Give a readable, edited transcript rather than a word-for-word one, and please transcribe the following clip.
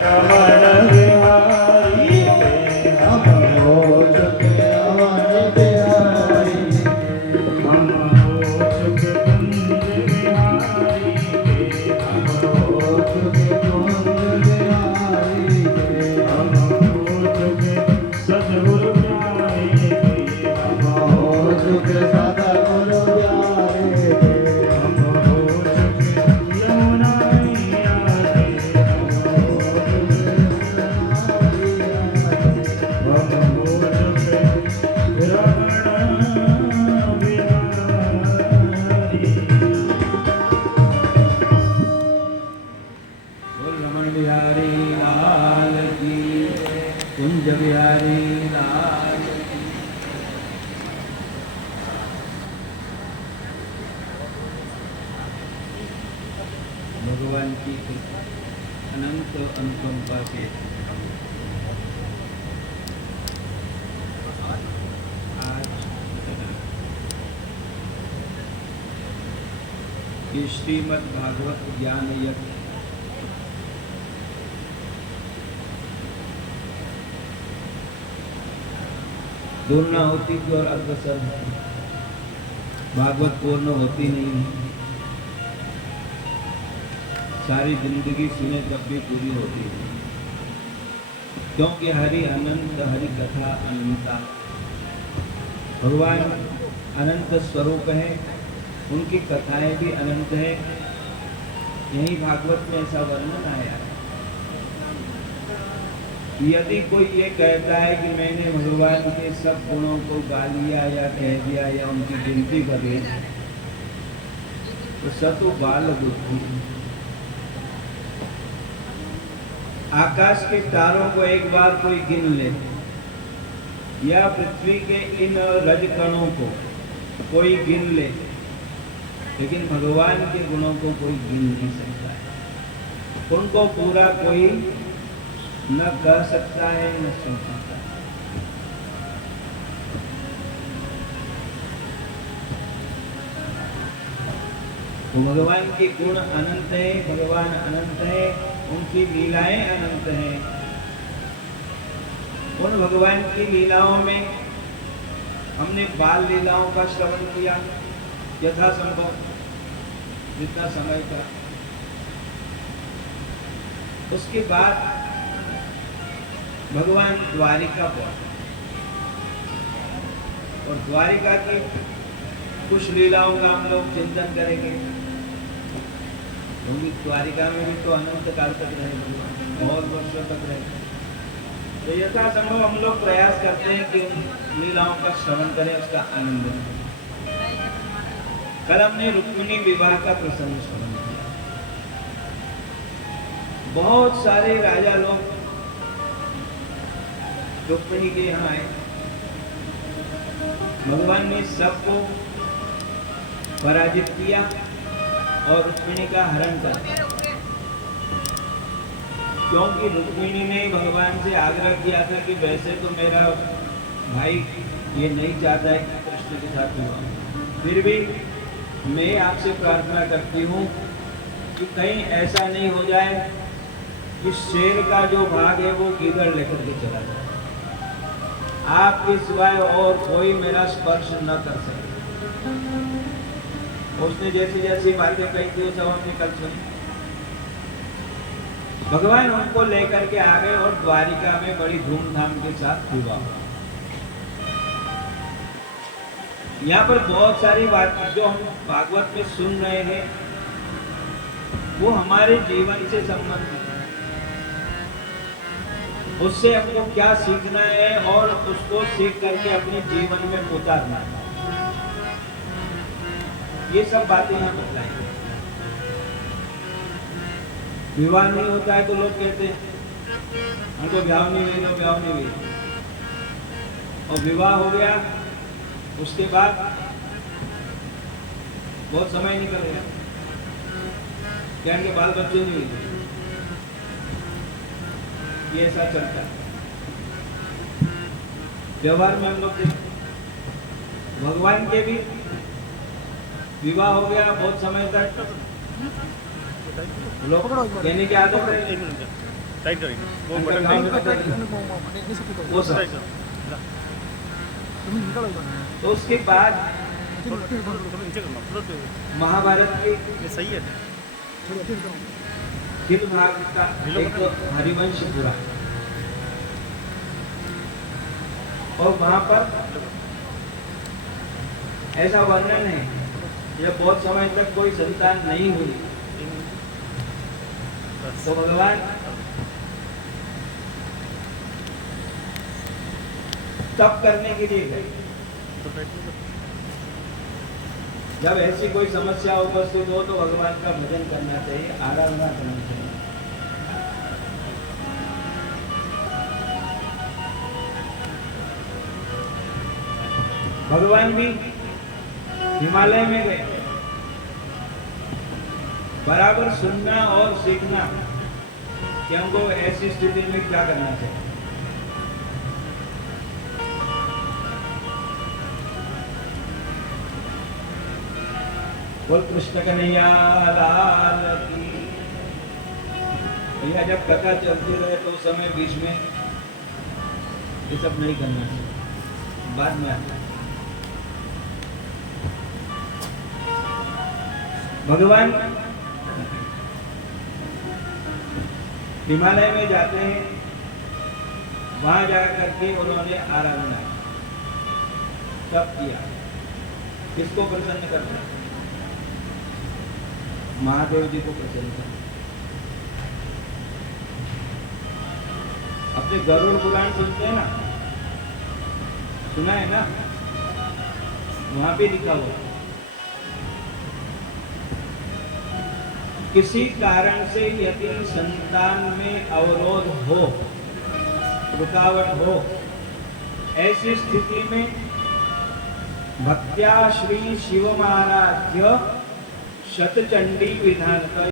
रमण बिहारी के हम हो चुके रमण बिहारी हम हो चुके कुंज बिहारी के हम हो चुके कुंज बिहारी के हम हो चुके सतगुरु प्यारे के हम हो चुके सतगुरु प्यारे के हम हो चुके यमुना मैया के रमण बिहारी लाल की कुंज बिहारी लाल की। भगवान की अनंत अनुकंपा से आज ये श्रीमद् भागवत ज्ञान यज्ञ पूर्णाहुति की ओर अग्रसर है। भागवत पूर्ण होती नहीं है, सारी जिंदगी सुने तब भी पूरी होती है, क्योंकि हरि अनंत, हरि कथा अनंता। भगवान अनंत स्वरूप है, उनकी कथाएं भी अनंत है। यही भागवत में ऐसा वर्णन आया है। यदि कोई ये कहता है कि मैंने भगवान के सब गुणों को गा लिया या कह दिया या उनकी गिनती कर ली, तो सतु बाल बुद्धि। आकाश के तारों को एक बार कोई गिन ले या पृथ्वी के इन रजकणों को कोई गिन ले, लेकिन भगवान के गुणों को कोई गिन नहीं सकता है। उनको पूरा कोई न कह सकता है न सुन सकता है। तो भगवान के गुण अनंत है, भगवान अनंत है, उनकी लीलाएं अनंत हैं। उन भगवान की लीलाओं में हमने बाल लीलाओं का श्रवण किया यथासंभव जितना समय था। उसके बाद भगवान द्वारिका पहुंचे और द्वारिका की कुछ लीलाओं का हम लोग चिंतन करेंगे। क्योंकि द्वारिका में भी तो अनंत काल तक रहे भगवान, बहुत वर्षों तक रहे। तो यथासंभव हम लोग प्रयास करते हैं कि उन लीलाओं का श्रवण करें, उसका आनंद लें। कल हमने रुक्मिणी विवाह का प्रसंग श्रवण किया। बहुत सारे राजा लोग रुक्मिणी के यहाँ आए। भगवान ने सबको पराजित किया और रुक्मिणी का हरण कर दिया, क्योंकि रुक्मिणी ने भगवान से आग्रह किया था कि वैसे तो मेरा भाई ये नहीं चाहता है कि कृष्ण के साथ विवाह, फिर भी मैं आपसे प्रार्थना करती हूँ कि कहीं ऐसा नहीं हो जाए कि शेर का जो भाग है वो गीदड़ लेकर के चला जाए, आपके सिवाय और कोई मेरा स्पर्श न कर सके। उसने जैसी जैसी बातें कही थी वो सब हमने कल सुनी। भगवान उनको लेकर के आ गए और द्वारिका में बड़ी धूमधाम के साथ विवाह। यहाँ पर बहुत सारी बात जो हम भागवत में सुन रहे हैं वो हमारे जीवन से संबंधित है। उससे हमको क्या सीखना है और उसको सीख करके अपने जीवन में उतारना है, ये सब बातें यहाँ बताएंगे। विवाह नहीं होता है तो लोग कहते हैं हमको ब्याह नहीं हुई, तो ब्याह नहीं हुई। और विवाह हो गया उसके बाद बहुत समय निकल गया, कहेंगे बाल बच्चे नहीं हुए। ये ऐसा चलता है व्यवहार में। हम लोग भगवान के भी विवाह हो गया बहुत समय तक, लोग कहने की आदत है टाइट करेंगे वो अंदर बटन काम टाइट कर- वो सब। तो उसके बाद थोड़ा नीचे करना थोड़ा महाभारत के ये सही है किल भाग का एक हरिवंश पूरा, और वहां पर ऐसा वर्णन है, यह बहुत समय तक कोई संतान नहीं हुई, तो भगवान तप करने के लिए गए। जब ऐसी कोई समस्या उपस्थित हो तो भगवान का भजन करना चाहिए, आराधना करनी चाहिए। भगवान भी हिमालय में गए, बराबर सुनना और सीखना कि हमको ऐसी स्थिति में क्या करना चाहिए। बोल कृष्ण कन्हैया लाल की। भैया जब कथा चलती रहे तो उस समय बीच में ये सब नहीं करना चाहिए, बाद में आता है। भगवान हिमालय में जाते हैं, वहां जाकर के उन्होंने आराधना तप किया। किसको प्रसन्न करना? महादेव जी को प्रसन्न करना। अपने गरुड़ पुराण सुनते हैं ना, सुना है ना, वहां पे लिखा हुआ किसी कारण से यदि संतान में अवरोध हो, रुकावट हो, ऐसी स्थिति में भक्त्या श्री शिव महाराज शतचंडी विधान का